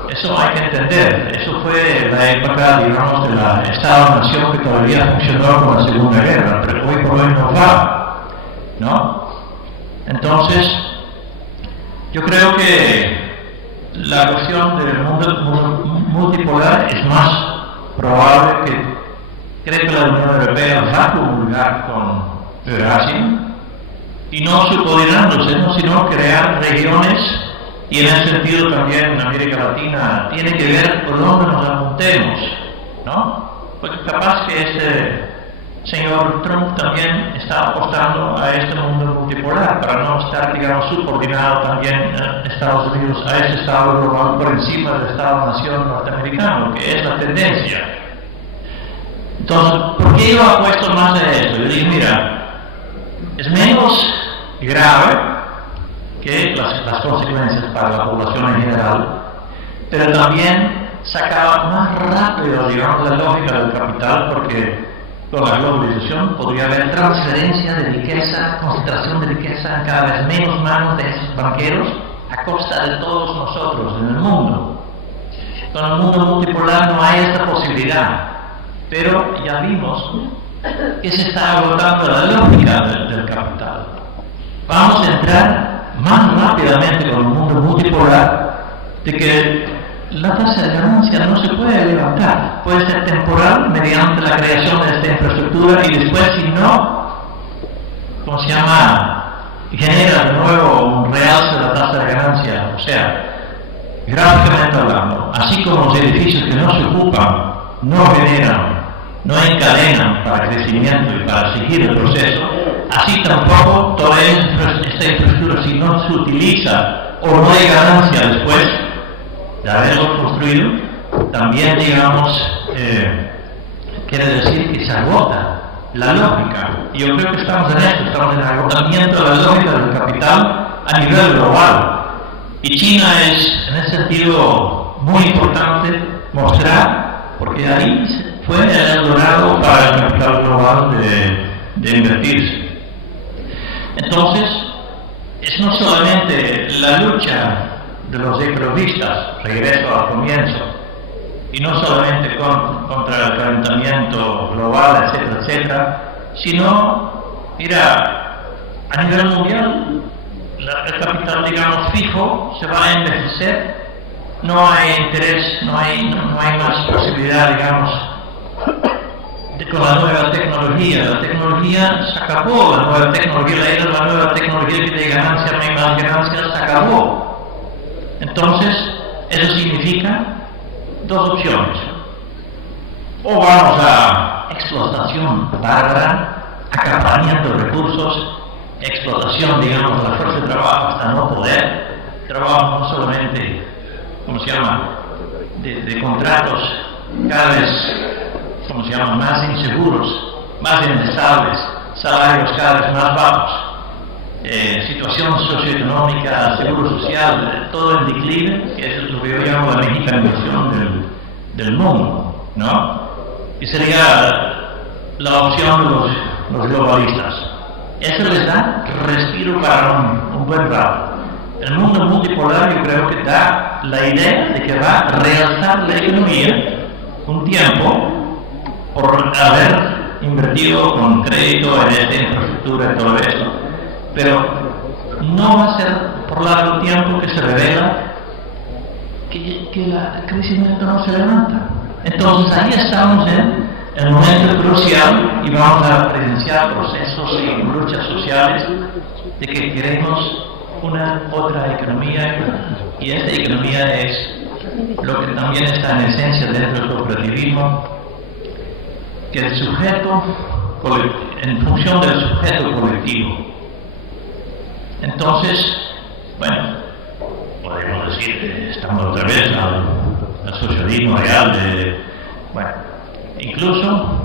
Eso hay que entender. Eso fue la época, digamos, de la Estado-nación, que todavía funcionó con la Segunda Guerra, pero hoy por hoy no va, ¿no? Entonces, yo creo que la cuestión del mundo multipolar es más probable que creo que la Unión Europea va a comulgar con Eurasia, y no subordinarnos, sino crear regiones. Y en ese sentido también en América Latina tiene que ver por dónde nos apuntemos, ¿no? Porque capaz que Señor Trump también está apostando a este mundo multipolar para no estar, digamos, subordinado también en Estados Unidos a ese Estado global por encima del Estado-nación norteamericano, que es la tendencia. Entonces, ¿por qué yo apuesto más a esto? Yo digo, mira, es menos grave que las consecuencias para la población en general, pero también sacaba más rápido, digamos, la lógica del capital, porque con la globalización podría haber transferencia de riqueza, concentración de riqueza en cada vez menos manos de esos banqueros a costa de todos nosotros en el mundo. Con el mundo multipolar no hay esta posibilidad, pero ya vimos que se está agotando la lógica del capital. Vamos a entrar más rápidamente con el mundo multipolar de que la tasa de ganancia no se puede levantar, puede ser temporal mediante la creación de esta infraestructura y después, si no, ¿cómo se llama?, genera de nuevo un realce de la tasa de ganancia. O sea, gráficamente hablando, así como los edificios que no se ocupan, no generan, no encadenan para crecimiento y para seguir el proceso, así tampoco toda esta infraestructura, si no se utiliza o no hay ganancia después de haberlo construido, también, digamos, quiere decir que se agota la lógica. Y yo creo que estamos en esto, estamos en el agotamiento de la lógica del capital a nivel global. Y China es, en ese sentido, muy importante mostrar, porque ahí fue el Eldorado para el capital global de invertirse. Entonces, es no solamente la lucha de los ecologistas, regreso al comienzo, y no solamente contra el calentamiento global, etcétera, etcétera, sino, mira, a nivel mundial, el capital, digamos, fijo se va a envejecer, no hay interés, no hay más posibilidad, digamos, con la nueva tecnología. La tecnología se acabó, la nueva tecnología, la era de la nueva tecnología que de ganancia no hay más ganancias, se acabó. Entonces, eso significa dos opciones. O vamos a explotación bárbara, acaparamiento de recursos, explotación, digamos, de la fuerza de trabajo hasta no poder, trabajo no solamente, ¿cómo se llama?, de contratos cada vez, ¿cómo se llama?, más inseguros, más inestables, salarios cada vez más bajos. Situación socioeconómica, seguro social, todo en declive, que eso es lo que yo llamo la mexicanización del mundo, ¿no? Y sería la opción de los globalistas. Eso les da respiro para un buen rato. El mundo multipolar, yo creo que da la idea de que va a realzar la economía un tiempo por haber invertido con crédito en esta infraestructura y todo esto. Pero no va a ser por largo tiempo que se revela que el crecimiento no se levanta. Entonces ahí estamos en el momento crucial y vamos a presenciar procesos y luchas sociales de que queremos una otra economía, y esta economía es lo que también está en esencia dentro del cooperativismo, que el sujeto, en función del sujeto colectivo. Entonces, bueno, podemos decir que estamos otra vez al socialismo real bueno, incluso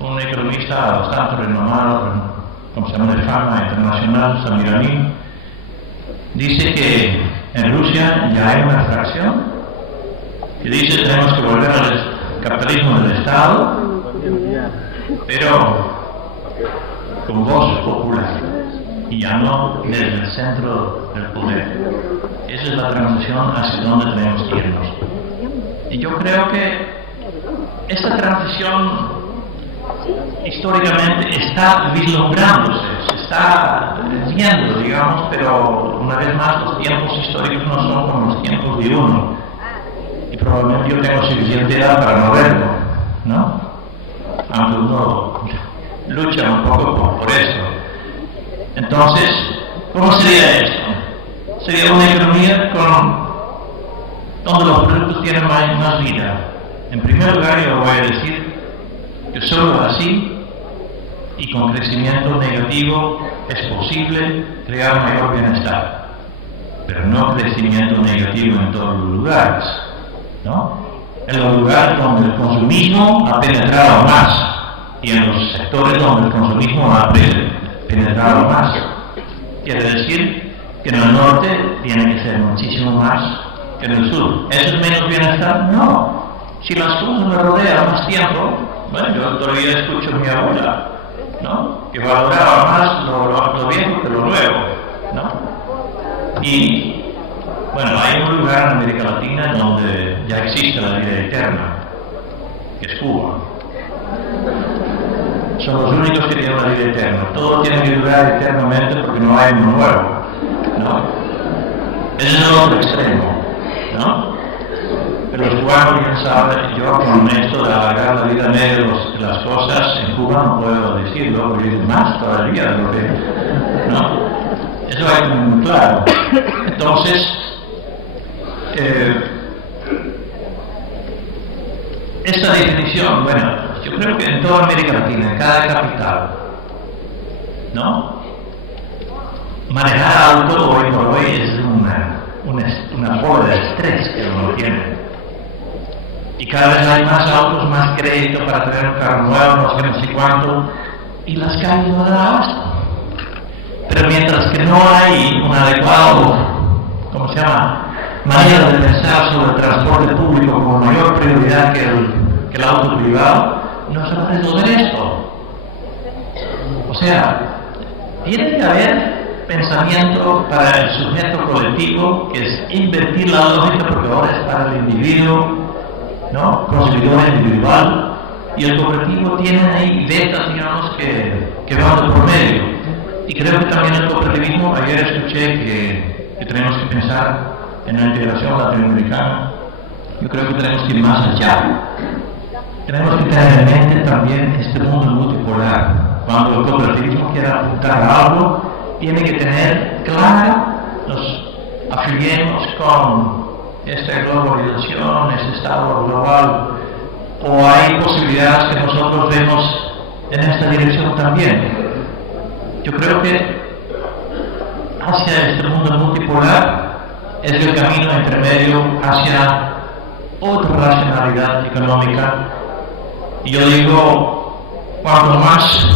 un economista bastante renomado, como se llama, de fama internacional, Samir, dice que en Rusia ya hay una fracción que dice que tenemos que volver al capitalismo del Estado, pero con voz popular y ya no desde el centro del poder. Esa es la transición hacia donde tenemos que irnos. Y yo creo que esta transición históricamente está vislumbrándose, se está viendo, digamos, pero una vez más los tiempos históricos no son como los tiempos de uno. Y probablemente yo tengo suficiente edad para no verlo, ¿no? Aunque uno lucha un poco por esto. Entonces, ¿cómo sería esto? Sería una economía donde los productos tienen más vida. En primer lugar, yo voy a decir que solo así y con crecimiento negativo es posible crear mayor bienestar, pero no crecimiento negativo en todos los lugares, ¿no? En los lugares donde el consumismo ha penetrado más y en los sectores donde el consumismo ha penetrado más. Quiere decir que en el norte tiene que ser muchísimo más que en el sur. ¿Eso es menos bienestar? No. Si las cosas me rodean más tiempo, bueno, yo todavía escucho a mi abuela, ¿no? Que valoraba más lo viejo que lo nuevo, ¿no? Y bueno, hay un lugar en América Latina donde ya existe la vida eterna, que es Cuba. Son los únicos que tienen la vida eterna. Todo tiene que durar eternamente porque no hay uno nuevo, ¿no? Ese es el otro extremo, ¿no? Pero los cubanos, bien saben, yo con esto de alargar la vida media de las cosas, en Cuba no puedo decirlo, porque es más todavía de lo que, ¿no? Eso hay muy claro. Entonces, esta definición, bueno, yo creo que en toda América Latina, en cada capital, ¿no? Manejar auto hoy por hoy es una forma de estrés que uno tiene. Y cada vez hay más autos, más crédito para tener un carro nuevo, no sé cuánto, y las calles no dan abasto. Pero mientras que no hay un adecuado, ¿cómo se llama?, manera de pensar sobre el transporte público como mayor prioridad que el auto privado, no se va a resolver esto. O sea, tiene que haber pensamiento para el sujeto colectivo, que es invertir la lógica, porque ahora es para el individuo, ¿no? Consumidor individual, y el cooperativo tiene ahí vetas, digamos, que van de por medio. Y creo que también el cooperativismo, ayer escuché que tenemos que pensar en la integración latinoamericana. Yo creo que tenemos que ir más allá. Tenemos que tener en mente también este mundo multipolar. Cuando el cooperativismo quiera apuntar a algo, tiene que tener claro, nos afiliemos con esta globalización, este estado global, o hay posibilidades que nosotros vemos en esta dirección también. Yo creo que hacia este mundo multipolar es el camino intermedio hacia otra racionalidad económica. Y yo digo, cuanto más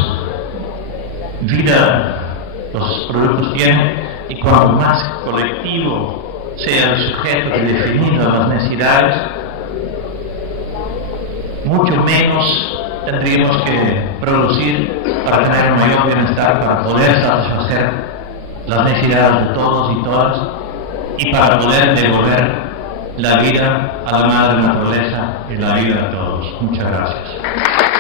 vida los productos tienen y cuanto más colectivo sea el sujeto que define las necesidades, mucho menos tendríamos que producir para tener un mayor bienestar, para poder satisfacer las necesidades de todos y todas y para poder devolver la vida a la madre naturaleza y la vida a todos. Muchas gracias.